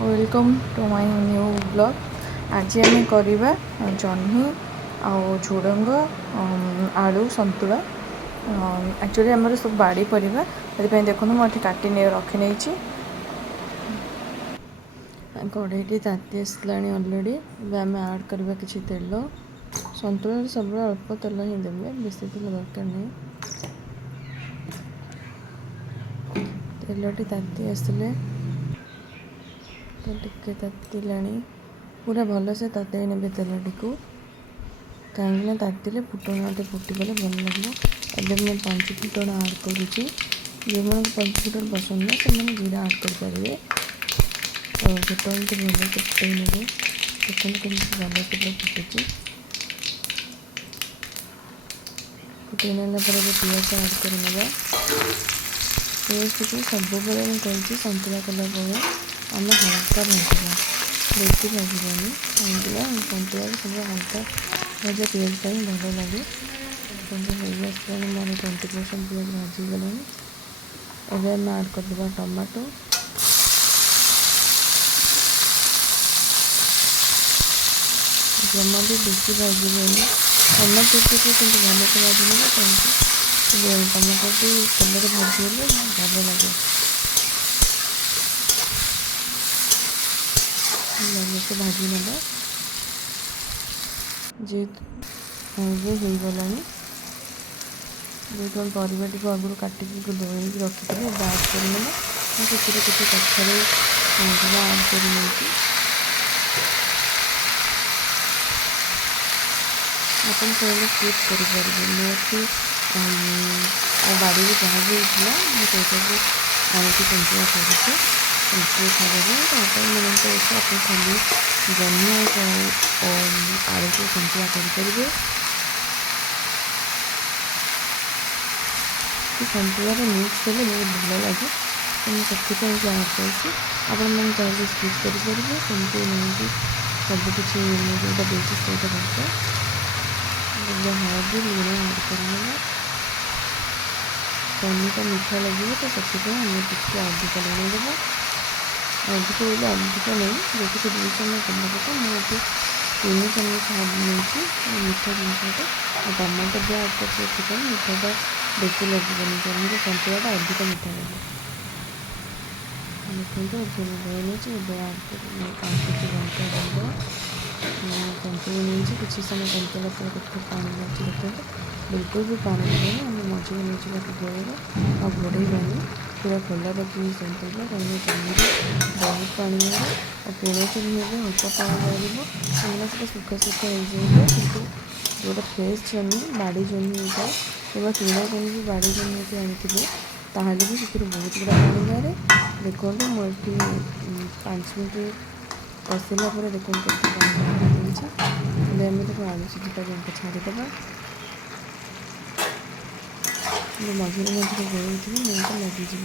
Welcome to my new blog. आज आम करवा जह्नी झुडंग आलू सतुला। एक्चुअली आमर सब बाड़ी परिवा से देखो मुझे काटी रखी नहीं। कढ़ई ताती आसला अलरेडी आम आड करवा कि तेल। सतुला सब अल्प तेल ही देवे, बेसी तेल दरकार नहीं। तेलटी ताती आसले तो टिके तातिला पूरा भलसे ताते ने तेलटी को, कहीं तातिले फुटण फुटिगले भल लगे। एवं मुझे 5 फुटण आड करुँची। जो मैं 5 फुटण पसंद ना से जीरा आड करेंगे। फुटण को भल से फुटे ने देखते कमी भल से पूरा फुटुची। फुटे नाला पियाज आड कर पेस्ट को सब मुझे सतुला कला आम हल्का भाजवा, बेसी भाजवानी कहीं सतुला सब हल्का भजा पियाज का भल लगे। आसला मोर 20% पियाज भाजीगला। एवं आम आड करदे टमाटो। जमा भी बेसी भाजबनी, टमाटो को भल से भाजने कहीं टमाटो भी तेल भाजीगले भल लगे। भल से भाजी ना जी हो गला। जो परिवाटी को आगुरी काटिकी धोई रखी थे आड करना किसी कथार आड कर अपन पहले स्किप करेंगे। मोटी बाड़ी में जहाँ भी होता मुझे आनिकी सतुला करुचे खाने तो आप खाली जह्नी आलू को सतुला करेंगे। सतुलार मिक्स हेल्ले बहुत भल लगे, तो मुझे आड कर आपण चाहिए स्किप करेंगे। कमी नहीं सबकि जोटा देती से दरकार हल्दी लुण आड करना। जह्नीटा मीठा लगे तो से हमें टिके अधिक लुण देव। अधिक बोले अधिक नहीं, देखिए से 2 चम्मच टमाटो मुझे 3 चम्मच नहीं मीठा जिनसा टमाटो भी आड कर मीठाटा बेसी लगे। जह्नी सतुलाटा अधिक मीठा लगे। देखते धोई आड कर 5 घंटा रही सतुला नहीं किसी समय सतुला पर पानी बाची देखते बिल्कुल भी पानी देनी। आम मझे नहीं धोए और घोड़ेबानी पूरा खोला रखी सतुला कहीं जह्नी बहुत पानी और कौन नहीं हल्का पानी लगे कहीं सुखा सुखा हो जाए। कि जोटा फ्रेश जह्नी बाड़ी जह्नी होता है किଣା जह्नी भी बाड़ी जह्नी आनी ताहले भी से बहुत गुड़ा पानी बाहर। देखो मुझे 5 मिनट कषिला देखो के पानी बाहर आलू सीझा जाए छाड़ीदे। मझे मझे गोलती नहीं लगिजी।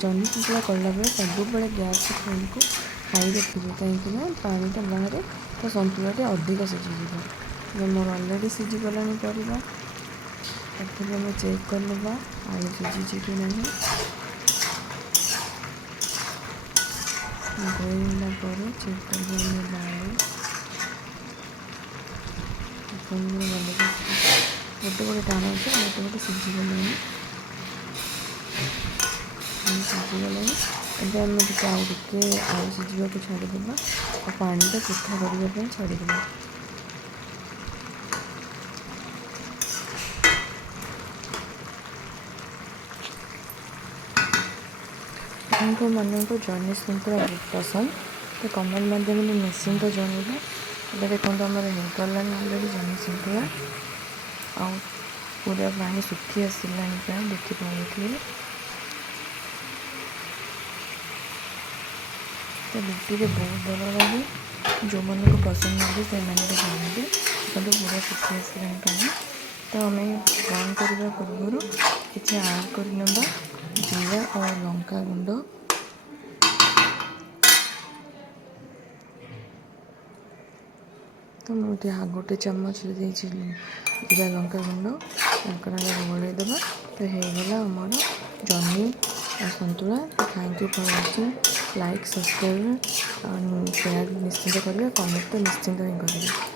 जह्नी सतुला कला सब गैस फ्लेम को हाई रखिए कहीं पानीटा बाहर तो सतुला अधिक सीझी। मोर अलरेडी सीझीगला परिवा आम चेक कर ना आलू सीझी कि ना। धोला पर चेक कर आलू गोटे गोटे टाण अच्छे गोटे गोटे सीझीगला सीझीगला। एवं आम टे आलू सीझा को छाड़ीदे और पानीटा पिठा करने छाड़ीदे। आपको मानक जह्नी सतुला बहुत पसंद तो कमेंट माध्यम निश्चिंत जनइबे। ये देखो आम होगला अलरेडी जह्नी सतुला आ पूरा पानी सुखी आसला देखिए। तो रुटी बहुत भल लगे, जो मन को पसंद लगे से जानते तो पूरा सुखी आसला पानी। तो आम बंद करने पूर्व कि आड कर जीरा और लंका गुंड। तो मुझे गोटे चम्मच जीरा लंका गुंड गोलईदे। तो होगला आमर जह्नी ଆଉ ସନ୍ତୁଳା। Thank you for watching. Like, subscribe, share ନିଶ୍ଚିନ୍ତ କରିବେ, କମେଣ୍ଟ ତ ନିଶ୍ଚିନ୍ତ ହିଁ କରିବେ।